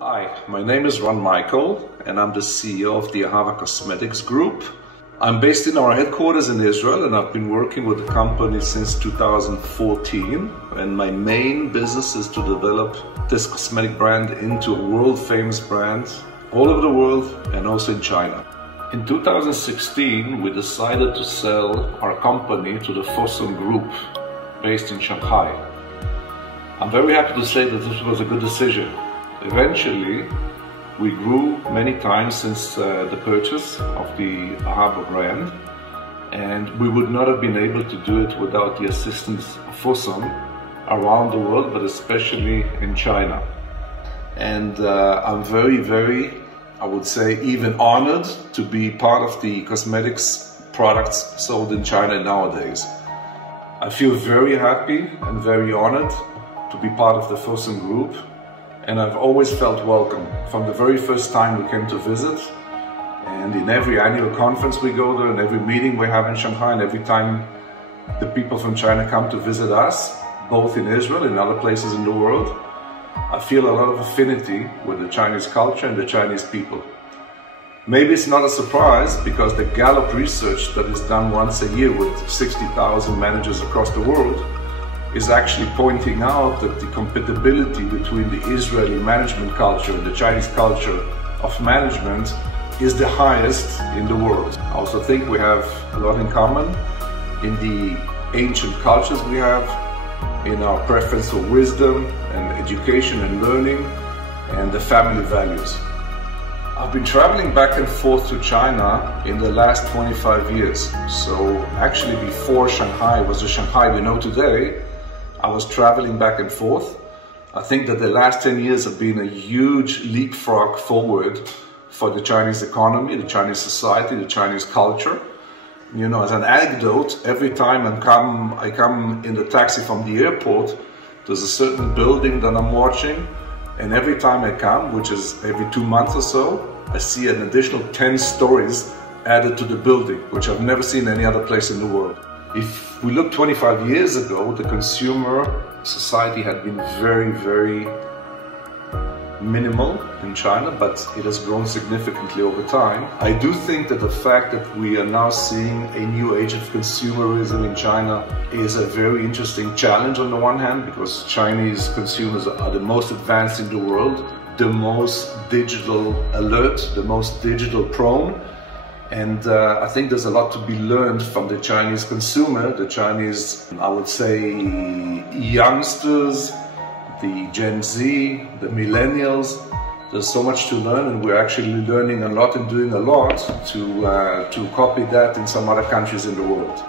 Hi, my name is Ron Michael and I'm the CEO of the AHAVA Cosmetics Group. I'm based in our headquarters in Israel and I've been working with the company since 2014, and my main business is to develop this cosmetic brand into a world-famous brand all over the world and also in China. In 2016, we decided to sell our company to the Fosun Group based in Shanghai. I'm very happy to say that this was a good decision. Eventually, we grew many times since the purchase of the AHAVA brand, and we would not have been able to do it without the assistance of Fosun around the world, but especially in China. And I'm very, I would say, even honored to be part of the cosmetics products sold in China nowadays. I feel very happy and very honored to be part of the Fosun Group. And I've always felt welcome from the very first time we came to visit, and in every annual conference we go there, and every meeting we have in Shanghai, and every time the people from China come to visit us, both in Israel and other places in the world, I feel a lot of affinity with the Chinese culture and the Chinese people. Maybe it's not a surprise, because the Gallup research that is done once a year with 60,000 managers across the world is actually pointing out that the compatibility between the Israeli management culture and the Chinese culture of management is the highest in the world. I also think we have a lot in common in the ancient cultures we have, in our preference for wisdom and education and learning, and the family values. I've been traveling back and forth to China in the last 25 years. So actually, before Shanghai was the Shanghai we know today, I was traveling back and forth. I think that the last 10 years have been a huge leapfrog forward for the Chinese economy, the Chinese society, the Chinese culture. You know, as an anecdote, every time I come in the taxi from the airport, there's a certain building that I'm watching, and every time I come, which is every 2 months or so, I see an additional 10 stories added to the building, which I've never seen any other place in the world. If we look 25 years ago, the consumer society had been very minimal in China, but it has grown significantly over time. I do think that the fact that we are now seeing a new age of consumerism in China is a very interesting challenge on the one hand, because Chinese consumers are the most advanced in the world, the most digital alert, the most digital prone. And I think there's a lot to be learned from the Chinese consumer, the Chinese, I would say, youngsters, the Gen Z, the millennials. There's so much to learn, and we're actually learning a lot and doing a lot to copy that in some other countries in the world.